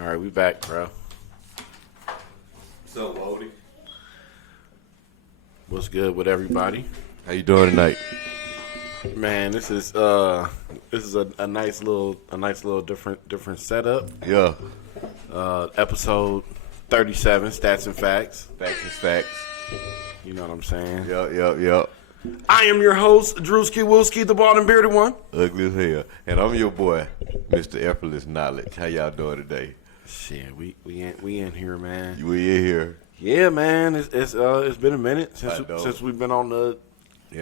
All right, we back, bro. What's up, Wody? What's good with everybody? How you doing tonight? Man, this is a nice little different setup. Yeah. Episode 37, Statz and Factz. Facts is facts. You know what I'm saying? Yep. I am your host, Drewski Wilski, the bald and bearded one. Ugly as hell. And I'm your boy, Mr. Effortless Knowledge. How y'all doing today? Shit, we in here, man. We in here. Yeah, man. It's been a minute since we've been on the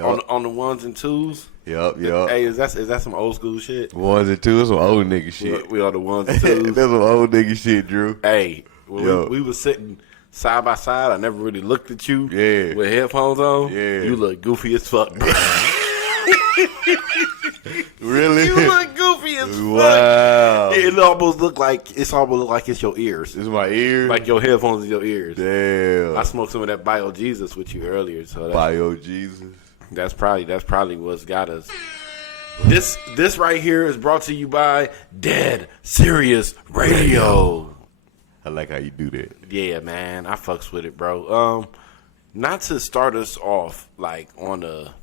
on the ones and twos. Yep. Hey, is that some old school shit? Ones and twos, some old nigga shit. We are the ones and twos. That's some old nigga shit, Drew. Hey, when we was sitting side by side, I never really looked at you. Yeah. With headphones on. Yeah. You look goofy as fuck. Really? You look goofy as fuck. Wow. It almost look like it's your ears. This is my ears? Like your headphones in your ears. Damn. I smoked some of that Bio Jesus with you earlier, so Bio Jesus. That's probably what's got us. This right here is brought to you by Dead Serious Radio. I like how you do that. Yeah, man, I fucks with it, bro. Not to start us off like on a.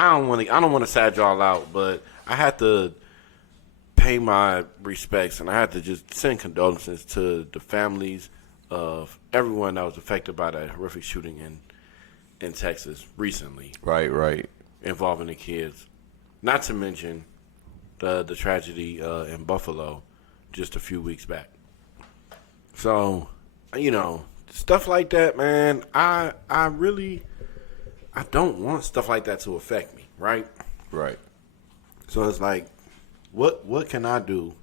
I don't want to sad y'all out, but I had to pay my respects and I had to just send condolences to the families of everyone that was affected by that horrific shooting in Texas recently. Right. Involving the kids. Not to mention the tragedy in Buffalo just a few weeks back. So, stuff like that, man, I don't want stuff like that to affect me, right? Right. So it's like, what can I do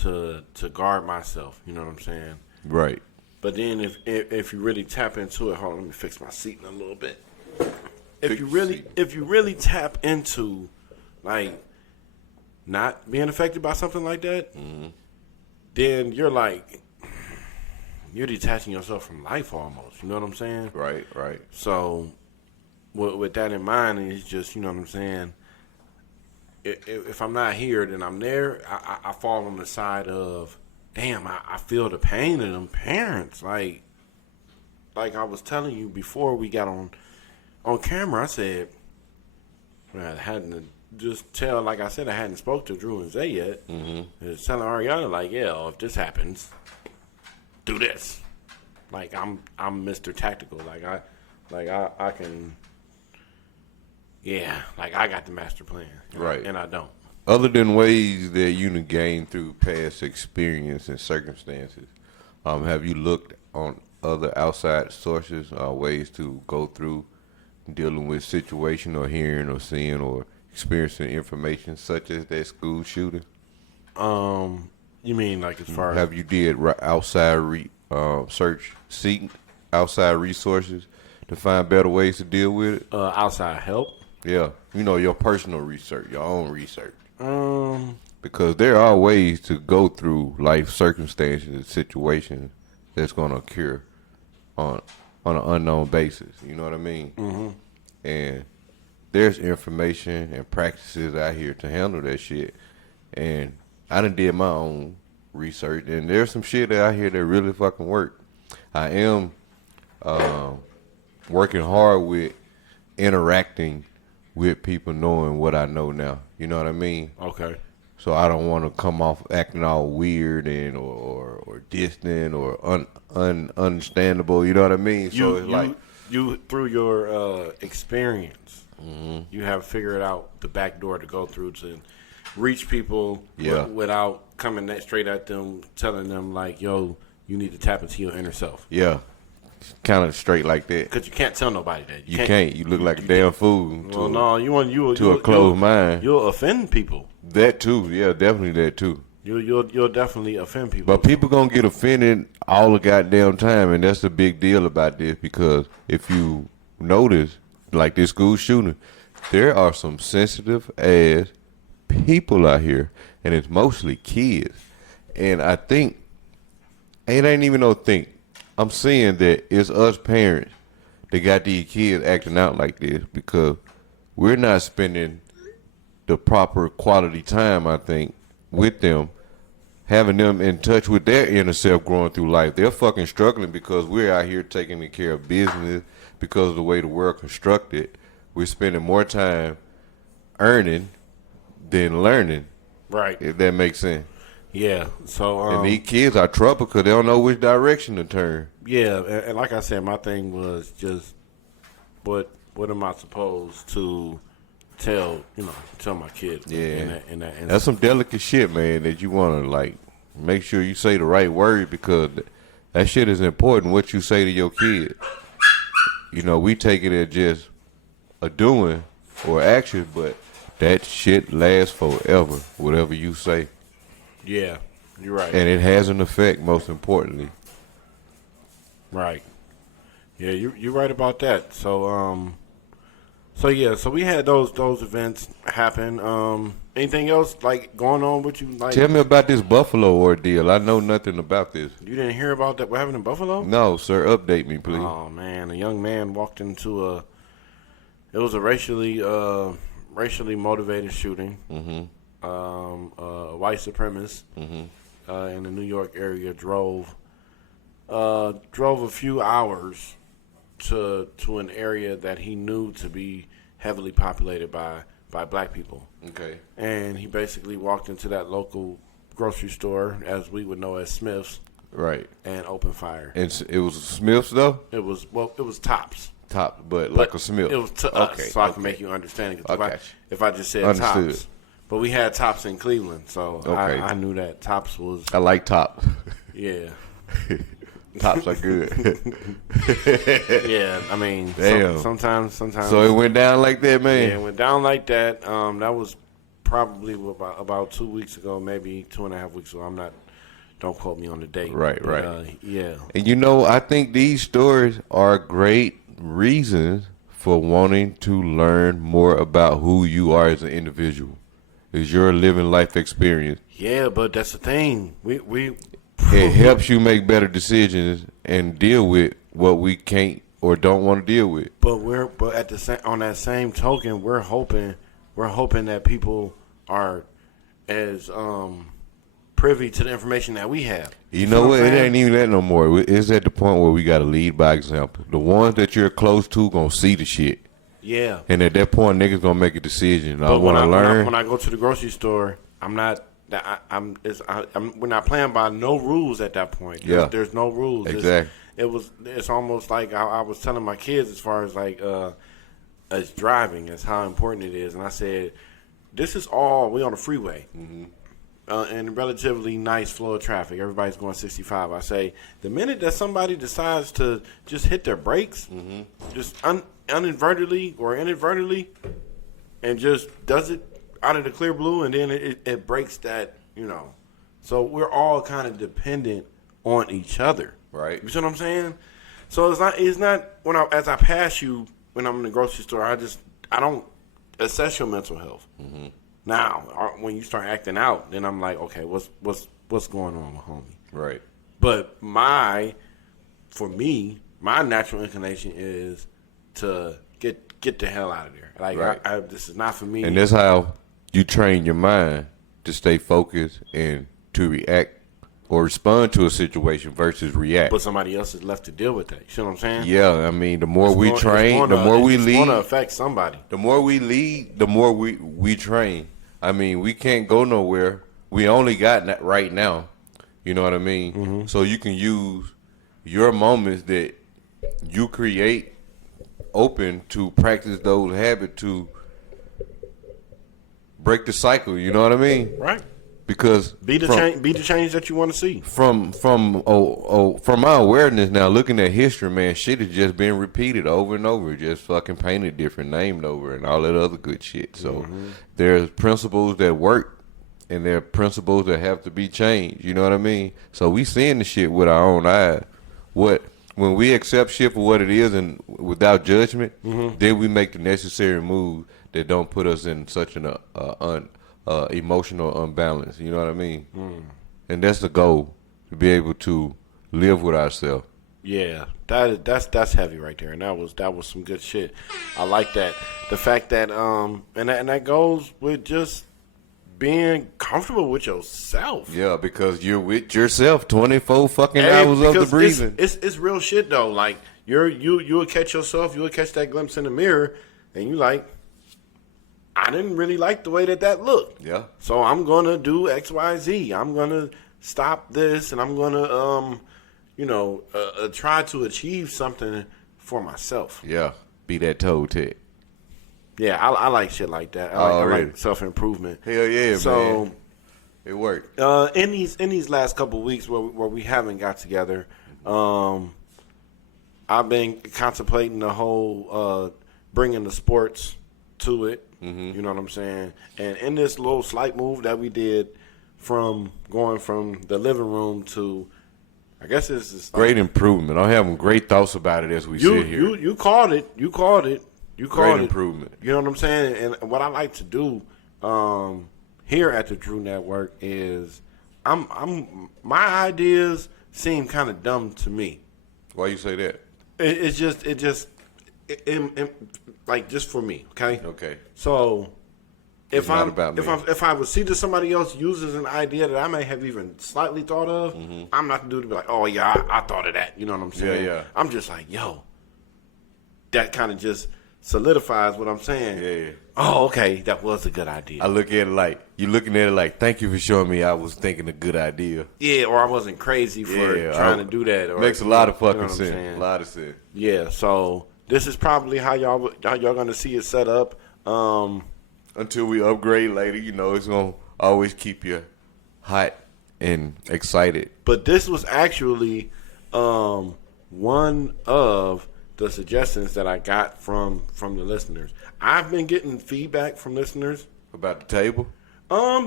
to guard myself? You know what I'm saying? Right. But then if you really tap into it, hold on, let me fix my seat in a little bit. If you really tap into like not being affected by something like that, then you're detaching yourself from life almost. You know what I'm saying? Right. So with that in mind, it's just, you know what I'm saying, if I'm not here, then I'm there. I fall on the side of, damn, I feel the pain of them parents. Like I was telling you before we got on camera, I said, well, I hadn't just tell, like I said, I hadn't spoke to Drew and Zay yet. Mm-hmm. Just telling Ariana, like, yeah, if this happens, do this. Like I'm Mr. Tactical. I can. Yeah, like I got the master plan. Right. And I don't. Other than ways that you can gain through past experience and circumstances, have you looked on other outside sources, ways to go through dealing with situation or hearing or seeing or experiencing information such as that school shooting? You mean like as far as... Have you did outside seek outside resources to find better ways to deal with it? Outside help? Yeah. Your personal research, your own research. Because there are ways to go through life circumstances and situations that's going to occur on an unknown basis. You know what I mean? Mm-hmm. And there's information and practices out here to handle that shit. And I done did my own research, and there's some shit out here that really fucking work. I am working hard with interacting with people knowing what I know now. You know what I mean? Okay. So I don't want to come off acting all weird and or distant or ununderstandable. You know what I mean? So it's like you through your experience, you have figured out the back door to go through to reach people without coming straight at them, telling them like, yo, you need to tap into your inner self. Yeah. Kind of straight like that. Because you can't tell nobody that. You can't. You look like a damn fool. To a closed mind. You'll offend people. That too. Yeah, definitely that too. You'll definitely offend people. But people gonna get offended all the goddamn time, and that's the big deal about this. Because if you notice, like this school shooting, there are some sensitive ass people out here, and it's mostly kids. And I think it ain't even no think. I'm seeing that it's us parents that got these kids acting out like this because we're not spending the proper quality time, I think, with them having them in touch with their inner self growing through life. They're fucking struggling because we're out here taking care of business because of the way the world constructed. We're spending more time earning than learning. Right. If that makes sense. Yeah. So and these kids are trouble because they don't know which direction to turn. Yeah, and like I said, my thing was just what am I supposed to tell my kids? Yeah. In that That's some delicate shit, man, that you want to, like, make sure you say the right word because that shit is important, what you say to your kid. You know, we take it as just a doing or action, but that shit lasts forever, whatever you say. Yeah, you're right. And it has an effect, most importantly. Right. Yeah, you're right about that. So so we had those events happen. Anything else like going on with you? Like, tell me about this Buffalo ordeal. I know nothing about this. You didn't hear about that? What happened in Buffalo? No, sir. Update me, please. Oh man, a young man walked into it was a racially motivated shooting. Mm-hmm. A white supremacist in the New York area drove a few hours to an area that he knew to be heavily populated by black people. Okay. And he basically walked into that local grocery store, as we would know as Smith's. Right. And opened fire. And it was Smith's though? It was Tops. But like a Smith. It was to us, so I can make you understand it. If I just said Understood. Tops. But we had Tops in Cleveland, so okay. I knew that Tops was. I like Tops. Yeah. Tops are good. Yeah, I mean, damn. Sometimes. So it went down like that, man. Yeah, it went down like that. That was probably about 2 weeks ago, maybe 2.5 weeks ago. Don't quote me on the date. Right. Yeah. And I think these stories are great reasons for wanting to learn more about who you are as an individual. Is your living life experience. Yeah, but that's the thing. It helps you make better decisions and deal with what we can't or don't want to deal with. But at the on that same token, we're hoping that people are as privy to the information that we have. You know what? It ain't even that no more. It's at the point where we got to lead by example. The ones that you're close to gonna see the shit. Yeah. And at that point, niggas gonna make a decision. I want to learn. When I go to the grocery store, we're not playing by no rules at that point. There's no rules. Exactly. It's almost like I was telling my kids as far as like as driving, as how important it is, and I said, this is all we on the freeway. Mm-hmm. And relatively nice flow of traffic. Everybody's going 65. I say the minute that somebody decides to just hit their brakes, just inadvertently, and just does it out of the clear blue, and then it breaks that, So we're all kind of dependent on each other. Right. You see what I'm saying? So it's not as I pass you when I'm in the grocery store, I don't assess your mental health. Mm-hmm. Now, when you start acting out, then I'm like, okay, what's going on with homie? Right. But my natural inclination is to get the hell out of there. Like, right. This is not for me. And that's how you train your mind to stay focused and to react or respond to a situation versus react. But somebody else is left to deal with that. You see what I'm saying? Yeah, I mean, the more we train, the more we lead. It's going to affect somebody. The more we lead, the more we train. I mean, we can't go nowhere. We only got that right now. You know what I mean? Mm-hmm. So you can use your moments that you create open to practice those habits to break the cycle. You know what I mean? Right. Because be the change that you want to see. From my awareness now, looking at history, man, shit has just been repeated over and over, just fucking painted different, named over, and all that other good shit. So there's principles that work, and there are principles that have to be changed. You know what I mean? So we seeing the shit with our own eyes. When we accept shit for what it is and without judgment, then we make the necessary moves that don't put us in such an emotional unbalance. You know what I mean? And that's the goal, to be able to live with ourselves. Yeah, that's heavy right there, and that was some good shit. I like that. The fact that and that goes with just being comfortable with yourself. Yeah, because you're with yourself 24 fucking hours of the breathing. It's real shit though. Like you will catch yourself, you will catch that glimpse in the mirror, and you like, I didn't really like the way that looked. Yeah. So I'm gonna do X, Y, Z. I'm gonna stop this, and I'm gonna try to achieve something for myself. Yeah. Be that toe tip. Yeah, I like shit like that. I like self-improvement. Hell yeah, so, man. It worked. In these last couple of weeks where we haven't got together, I've been contemplating the whole bringing the sports to it. Mm-hmm. You know what I'm saying? And in this little slight move that we did from going from the living room to, I guess this is great improvement. I'm having great thoughts about it as we sit here. You called it. You called it. Great improvement. You know what I'm saying? And what I like to do here at the Drew Network is my ideas seem kind of dumb to me. Why you say that? It's just like just for me, okay? Okay. So if I would see that somebody else uses an idea that I may have even slightly thought of, I'm not the dude to be like, oh yeah, I thought of that. You know what I'm saying? Yeah. I'm just like, yo, that kind of just solidifies what I'm saying. Yeah. Oh, okay, that was a good idea. I look at it like, you looking at it like, thank you for showing me I was thinking a good idea. Yeah, or I wasn't crazy for trying to do that. Or, makes a lot of fucking you know sense. A lot of sense. Yeah, so this is probably how y'all gonna see it set up. Until we upgrade later, it's gonna always keep you hot and excited. But this was actually one of the suggestions that I got from the listeners. I've been getting feedback from listeners About the table?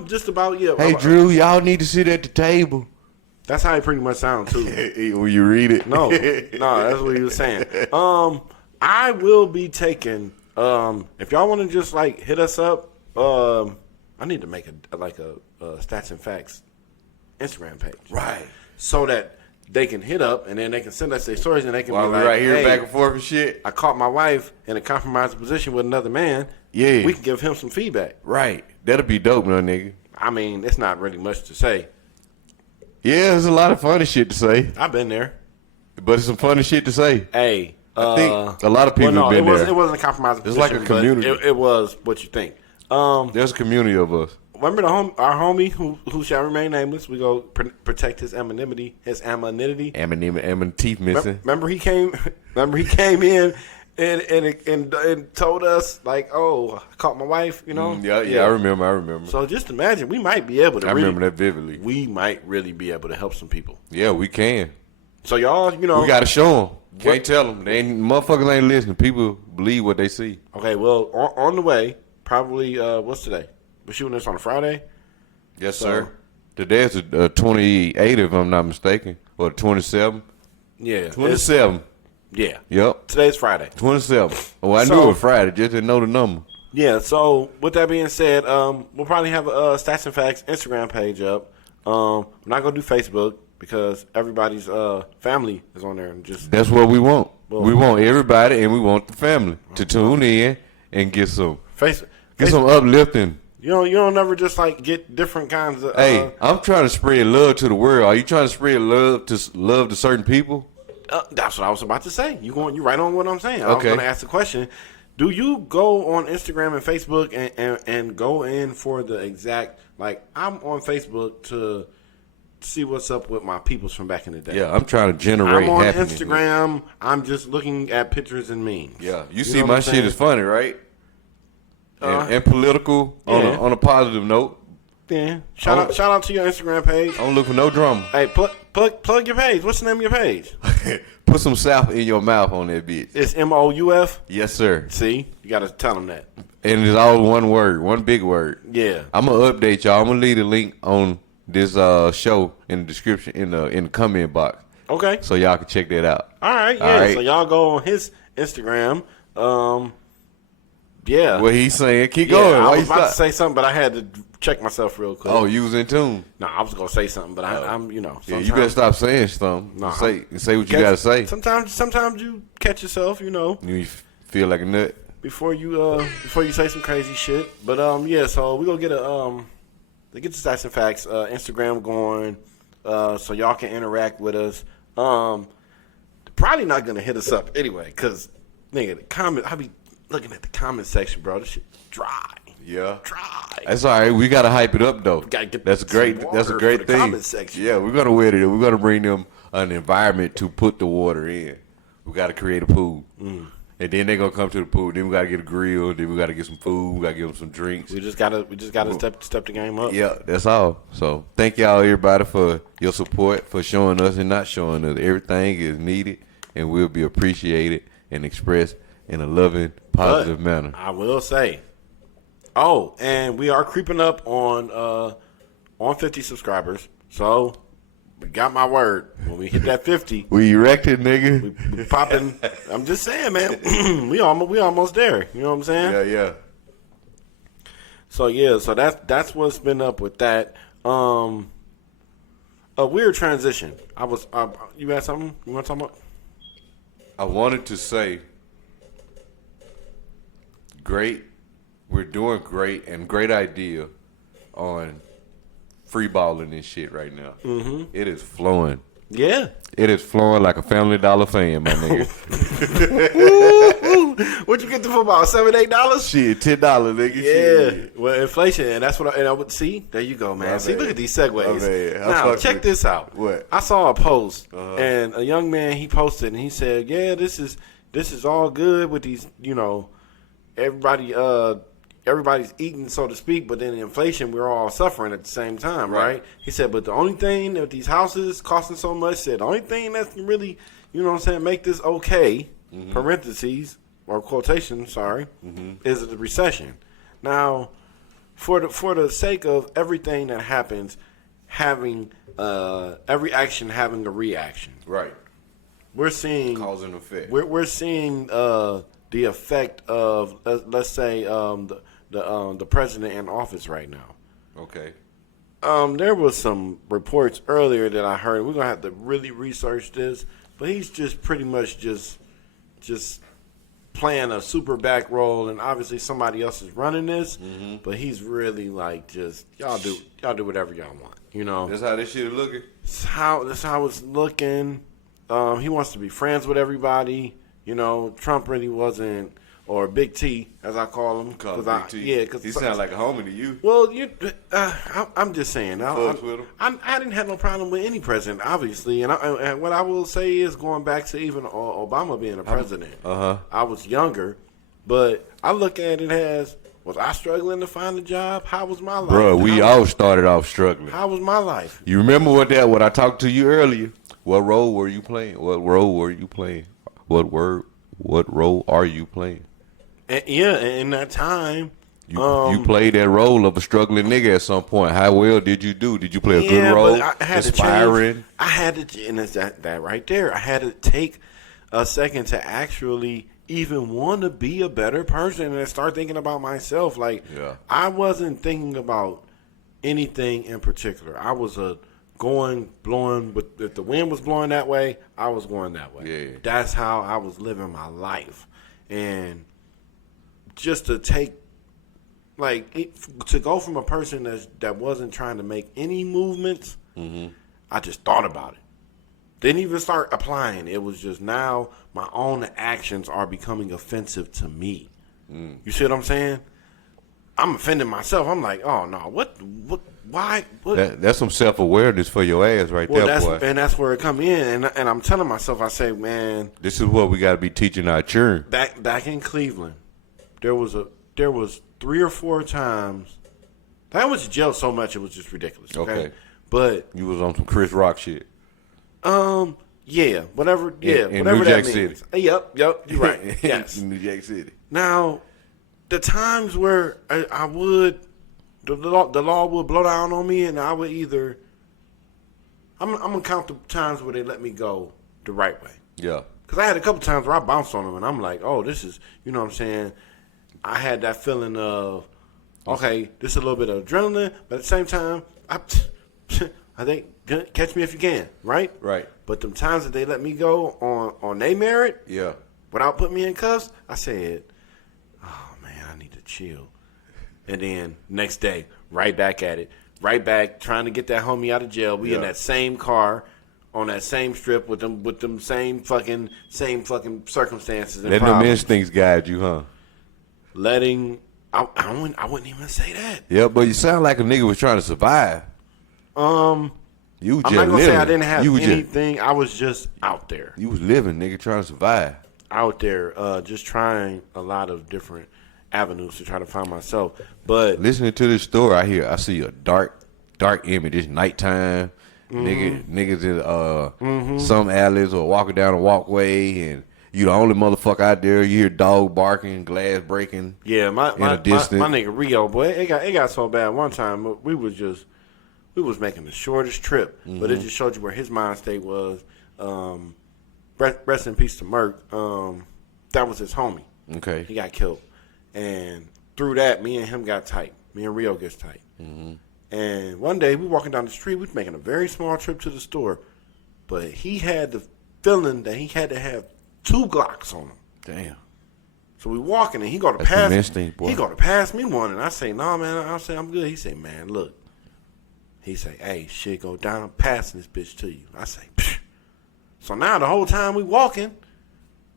Just about, yeah. Hey, Drew, y'all need to sit at the table. That's how it pretty much sounds, too. When you read it? No, that's what he was saying. I will be taking, if y'all want to just, like, hit us up, I need to make a Statz and Factz Instagram page. Right. So that they can hit up, and then they can send us their stories, and they can While be we like, right here hey, back and forth and shit. I caught my wife in a compromised position with another man. Yeah. We can give him some feedback. Right. That'll be dope, no nigga. I mean, it's not really much to say. Yeah, there's a lot of funny shit to say. I've been there. But it's some funny shit to say. Hey. I think a lot of people have been there. It wasn't a compromising It's position. like a community. It was what you think. There's a community of us. Remember our homie who shall remain nameless? We go protect his anonymity. Teeth missing. Remember he came in and told us like, oh, I caught my wife. You know. Yeah. I remember. So just imagine, we might be able to. I remember that vividly. We might really be able to help some people. Yeah, we can. So y'all, we got to show them. Can't tell them. Motherfuckers ain't listening. People believe what they see. Okay, well, on the way, probably, what's today? We're shooting this on a Friday? Yes, sir. Today's the 28th, if I'm not mistaken. Or 27th. Yeah. 27th. Yeah. Yep. Today's Friday. 27th. Oh, I knew it was Friday. Just didn't know the number. Yeah, so with that being said, we'll probably have a Statz and Factz Instagram page up. We're not going to do Facebook because everybody's family is on there. And that's what we want. Well, we want everybody, and we want the family to tune in and get some uplifting. You don't never just like get different kinds of. Hey, I'm trying to spread love to the world. Are you trying to spread love to certain people? That's what I was about to say. You right on what I'm saying. I was Okay. going to ask the question. Do you go on Instagram and Facebook and go in for the exact, like, I'm on Facebook to see what's up with my peoples from back in the day. Yeah, I'm trying to generate I'm on happiness. Instagram. I'm just looking at pictures and memes. Yeah, you see my shit is funny, right? And political on a positive note. Yeah. Shout out to your Instagram page. I don't look for no drama. Hey, plug your page. What's the name of your page? Put some South in your mouth on that bitch. It's MOUF? Yes, sir. See? You got to tell them that. And it's all one word, one big word. Yeah. I'm going to update y'all. I'm going to leave a link on this show in the description, in the comment box. Okay. So y'all can check that out. All right, yeah. All right. So y'all go on his Instagram. Yeah. What he's saying, keep going. I was about to say something, but I had to check myself real quick. Oh, you was in tune. No, I was gonna say something, but I'm Yeah, you better stop saying something. No, say what you gotta say. Sometimes you catch yourself, You feel like a nut before you say some crazy shit. But yeah, so we gonna get a the Get the Stats and Facts Instagram going, so y'all can interact with us. Probably not gonna hit us up anyway, because nigga, the comment. I be looking at the comment section, bro. This shit dry. Yeah. Dry. That's all right. We gotta hype it up though. That's great. That's a great thing. Comment section. Yeah, we're gonna wear it. We're gonna bring them an environment to put the water in. We gotta create a pool, and then they're gonna come to the pool. Then we gotta get a grill. Then we gotta get some food. We gotta give them some drinks. We just gotta step the game up. Yeah, that's all. So thank y'all everybody for your support, for showing us and not showing us. Everything is needed and will be appreciated and expressed in a loving, positive manner. I will say. Oh, and we are creeping up on 50 subscribers. So we got my word. When we hit that 50, we erected, nigga. We popping. I'm just saying, man. we almost there. You know what I'm saying? Yeah. So that's what's been up with that. A weird transition. You had something you want to talk about? I wanted to say, great. We're doing great and great idea on free balling and shit right now. Mm-hmm. It is flowing. Yeah. It is flowing like a Family Dollar fan, my nigga. What'd you get the football? $7, $8? Shit, $10, nigga. Yeah. Shit. Well, inflation, and that's what I would see. There you go, man. My see, bad. look at these segues. Now, check this out. What? I saw a post, and a young man, he posted, and he said, yeah, this is all good with these, everybody's eating, so to speak, but then inflation, we're all suffering at the same time, right? He said, but the only thing that these houses costing so much, the only thing that can really, make this okay, parentheses, or quotation, is the recession. Now, for the sake of everything that happens, having every action having a reaction. Right. We're seeing cause and effect. We're seeing the effect of let's say the president in office right now. Okay. There was some reports earlier that I heard. We're gonna have to really research this, but he's just pretty much just playing a super back role, and obviously somebody else is running this. Mm-hmm. But he's really like just y'all do whatever y'all want. That's how this shit is looking. That's how it's looking. He wants to be friends with everybody. Trump really wasn't, or Big T, as I call him. Big T. Yeah, because he sounds like a homie to you. Well, I'm just saying. With him? I didn't have no problem with any president, obviously, and what I will say is going back to even Obama being a president. I was younger, but I look at it as, was I struggling to find a job? How was my life? Bro, we all started off struggling. How was my life? You remember what I talked to you earlier? What role were you playing? What role were you playing? What role are you playing? And, in that time, you played that role of a struggling nigga at some point. How well did you do? Did you play a good role? But I had inspiring. I had to, and it's that right there. I had to take a second to actually even want to be a better person and start thinking about myself. Like, I wasn't thinking about anything in particular. I was blowing, but if the wind was blowing that way, I was going that way. Yeah. That's how I was living my life. And just to take, to go from a person that wasn't trying to make any movements, I just thought about it. Didn't even start applying. It was just now my own actions are becoming offensive to me. You see what I'm saying? I'm offending myself. I'm like, oh no, why? That's some self-awareness for your ass right there, boy. And that's where it come in. And I'm telling myself, I say, man, this is what we got to be teaching our children. Back in Cleveland, there was 3 or 4 times. I went to jail so much it was just ridiculous. Okay. But you was on some Chris Rock shit. Yeah, whatever. Yeah, in whatever New that Jack means. City. Yep. You're right. Yes, in New Jack City. Now, the times where I would, the law would blow down on me, and I would either, I'm gonna count the times where they let me go the right way. Yeah. Because I had a couple times where I bounced on them, and I'm like, oh, this is, you know what I'm saying? I had that feeling of, okay, this is a little bit of adrenaline, but at the same time, I think, catch me if you can, right? Right. But them times that they let me go on their merit, without putting me in cuffs, I said, oh man, I need to chill. And then next day, right back at it. right back trying to get that homie out of jail. We in that same car on that same strip with them same fucking circumstances and Letting them problems. instincts guide you, huh? I wouldn't even say that. Yeah, but you sound like a nigga was trying to survive. You I'm just not gonna living. say I didn't have you anything. I was just out there. You was living, nigga, trying to survive. Out there, just trying a lot of different avenues to try to find myself. But Listening to this story, I see a dark image. It's nighttime. Niggas in some alleys or walking down a walkway, and you the only motherfucker out there. You hear dog barking, glass breaking. yeah, my nigga Rio, boy, it got so bad one time. We was making the shortest trip, but it just showed you where his mind state was. Rest in peace to Merc. That was his homie. Okay. He got killed, and through that, me and him got tight. Me and Rio gets tight. And one day we walking down the street. We was making a very small trip to the store, but he had the feeling that he had to have 2 Glocks on him. Damn. So we walking, and he go to That's pass. some instinct, boy. He go to pass me one, and I say, "Nah, man." I say, "I'm good." He say, "Man, look." He say, "Hey, shit, go down. I'm passing this bitch to you." I say, "Psh." So now the whole time we walking,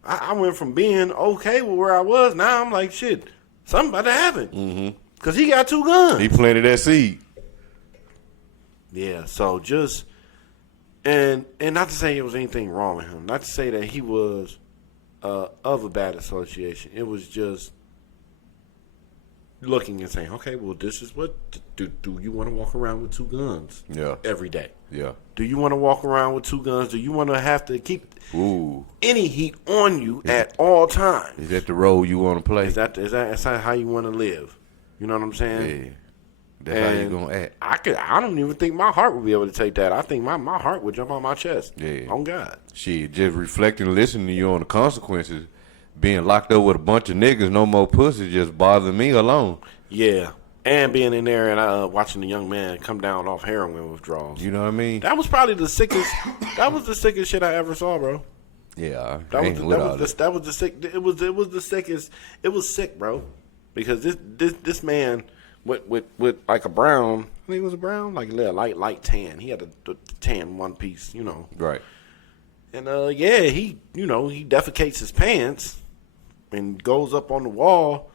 I went from being okay with where I was. Now I'm like, shit, something about to happen. Because he got 2 guns. He planted that seed. Yeah, so just, and not to say there was anything wrong with him. Not to say that he was of a bad association. It was just looking and saying, okay, well, this is what, do you want to walk around with 2 guns every day? Yeah. Do you want to walk around with 2 guns? Do you want to have to keep any heat on you at all times? Is that the role you want to play? Is that how you want to live? You know what I'm saying? Yeah. That's how you gonna act. I don't even think my heart would be able to take that. I think my heart would jump on my chest. Yeah. On God. Shit, just reflecting and listening to you on the consequences. Being locked up with a bunch of niggas, no more pussy, just bothering me alone. Yeah. And being in there and watching the young man come down off heroin withdrawals. You know what I mean? That was probably the sickest. That was the sickest shit I ever saw, bro. Yeah, That was the sick. It was the sickest. It was sick, bro. Because this man with like a brown. I think it was a brown, like a light tan. He had a tan one piece, you know. Right. And he defecates his pants and goes up on the wall,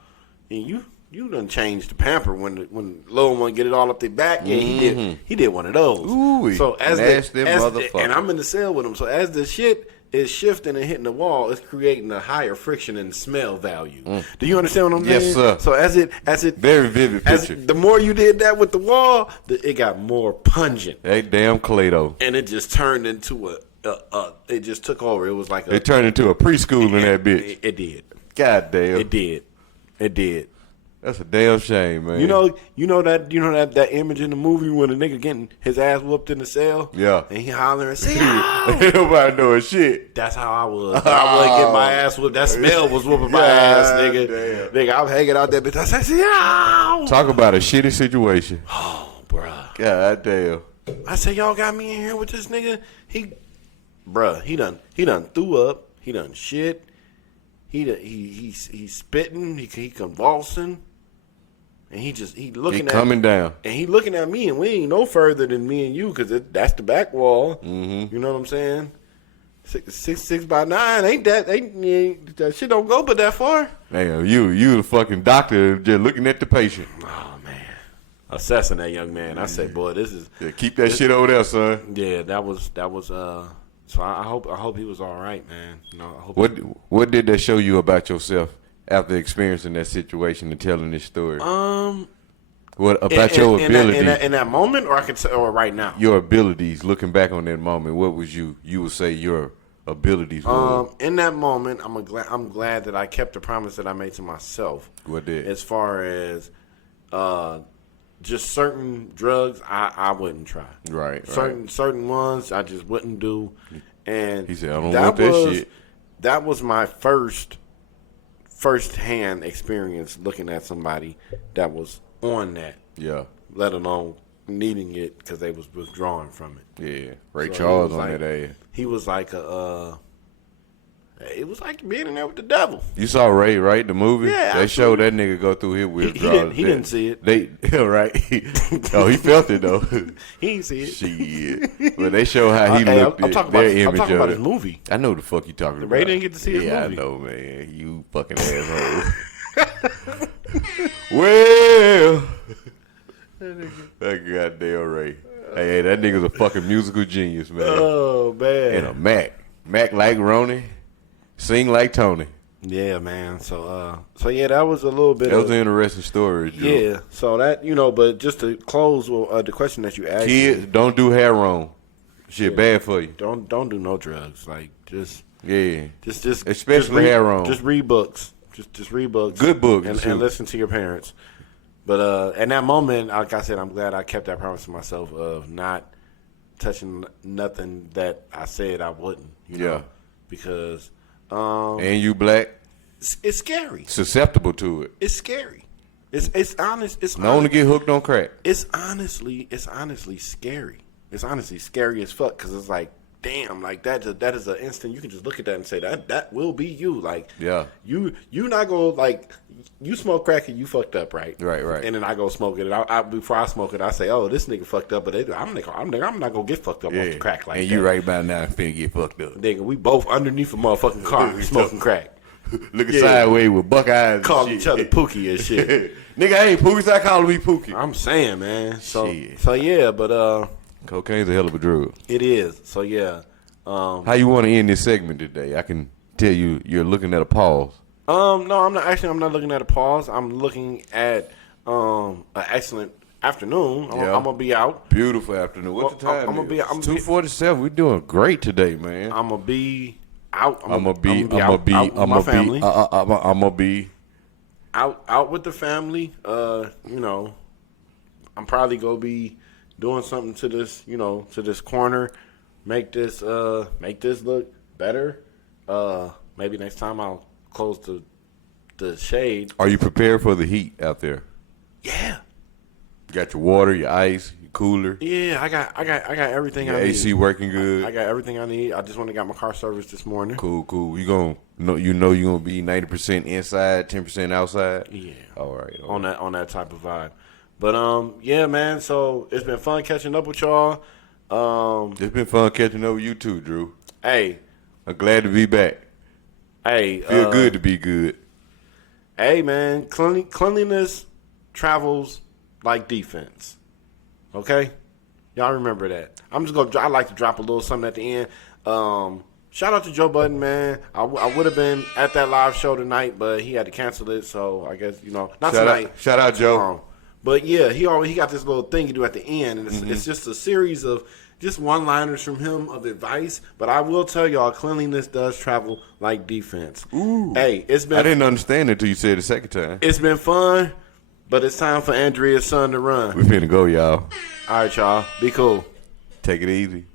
and you done changed the pamper when little one get it all up their back. Yeah, he did one of those. Ooh, so as motherfucker. And I'm in the cell with him. So as the shit is shifting and hitting the wall, it's creating a higher friction and smell value. Do you understand what I'm saying? Yes, sir. So as it very vivid picture. The more you did that with the wall, it got more pungent. Hey, damn Clado. And it just turned into it just took over. It was like It turned into a preschool in that bitch. It did. God damn. It did. That's a damn shame, man. You know that image in the movie when a nigga getting his ass whooped in the cell? Yeah. And he hollering, "See Ain't nobody knowing shit. That's how I was. I wasn't getting my ass whooped. That smell was whooping my ass, nigga. Damn. Nigga, I'm hanging out that bitch. I said, "See how?" Talk about a shitty situation. Oh, bruh. God damn. I said, y'all got me in here with this nigga. He done threw up. He done shit. He's spitting. He convulsing. And he looking coming down. And he looking at me, and we ain't no further than me and you, because that's the back wall. You know what I'm saying? 6 by 9 ain't that shit don't go but that far. Damn, you the fucking doctor just looking at the patient. Oh man, assessing that young man. I said, boy, this is keep that shit over there, son. Yeah, that was. So I hope he was all right, man. You know, I hope what did that show you about yourself after experiencing that situation and telling this story? What about your ability in that moment, or right now? Your abilities, looking back on that moment, what was you would say your abilities were? In that moment, I'm glad that I kept the promise that I made to myself. What did? As far as just certain drugs, I wouldn't try. Right. Certain ones I just wouldn't do. And he said, I don't want that shit. That was my first-hand experience looking at somebody that was on that. Yeah. Let alone needing it because they was withdrawing from it. Yeah. Ray Charles on that ass. He was like It was like being in there with the devil. You saw Ray, right? The movie? Yeah, They showed that nigga go through his withdrawal. He didn't see it. Right? Oh, he felt it though. He didn't see it. Shit. But they show how he looked I'm at talking their about, image I'm talking of about it. his movie. I know the fuck you talking about. Ray didn't get to see his movie. Yeah, I know, man. You fucking asshole. Well, that goddamn Ray. Hey, that nigga's a fucking musical genius, man. Oh man. And a Mac like Ronnie, sing like Tony. Yeah, man. So yeah, that was a little bit. That was an interesting story, Drew. Yeah. So that but just to close the question that you asked, Kids, don't do heroin. Shit, bad for you. don't do no drugs. Like just Especially heroin. Just read books. Just read books. Good books and listen to your parents. But in that moment, like I said, I'm glad I kept that promise to myself of not touching nothing that I said I wouldn't. You know? Because and you black, it's scary. susceptible to it. It's scary. It's honest. It's Known to get hooked on crack. It's honestly scary. It's honestly scary as fuck because it's like, damn, like that is an instant you can just look at that and say that will be you. Like, you not go like you smoke crack and you fucked up, right? Right. And then I go smoke it. And I before I smoke it, I say, oh, this nigga fucked up, but I'm not gonna get fucked up off the crack like that. And you right about now finna get fucked up. Nigga, we both underneath a motherfucking car smoking crack. Looking sideways with buck eyes. Call each other Pookie and shit. Nigga, I ain't Pookie, stop calling me Pookie. I'm saying, man. So yeah, but cocaine's a hell of a drug. It is. So yeah. How you want to end this segment today? I can tell you're looking at a pause. No, I'm not. Actually, I'm not looking at a pause. I'm looking at an excellent afternoon. I'm gonna be out. Beautiful afternoon. What the time? I'm gonna be. I'm 2:47. We're doing great today, man. I'm gonna be out. I'm gonna be out with the family. I'm probably gonna be doing something to this. To this corner. Make this look better. Maybe next time I'll close the shade. Are you prepared for the heat out there? Yeah. You got your water, your ice, your cooler. Yeah, I got everything your I need. AC working good. I got everything I need. I just went and got my car serviced this morning. Cool. You you're gonna be 90% inside, 10% outside. Yeah. All right. On that type of vibe. But yeah, man. So it's been fun catching up with y'all. It's been fun catching up with you too, Drew. Hey, I'm glad to be back. Hey, feel good to be good. Hey, man, cleanliness travels like defense. Okay, y'all remember that. I like to drop a little something at the end. Shout out to Joe Budden, man. I would have been at that live show tonight, but he had to cancel it. So I guess not tonight. Shout out Joe. But yeah, he got this little thing you do at the end, and it's just a series of just one-liners from him of advice. But I will tell y'all, cleanliness does travel like defense. Ooh. Hey, I didn't understand it until you said it the second time. It's been fun, but it's time for Andrea's son to run. We finna go, y'all. All right, y'all. Be cool. Take it easy.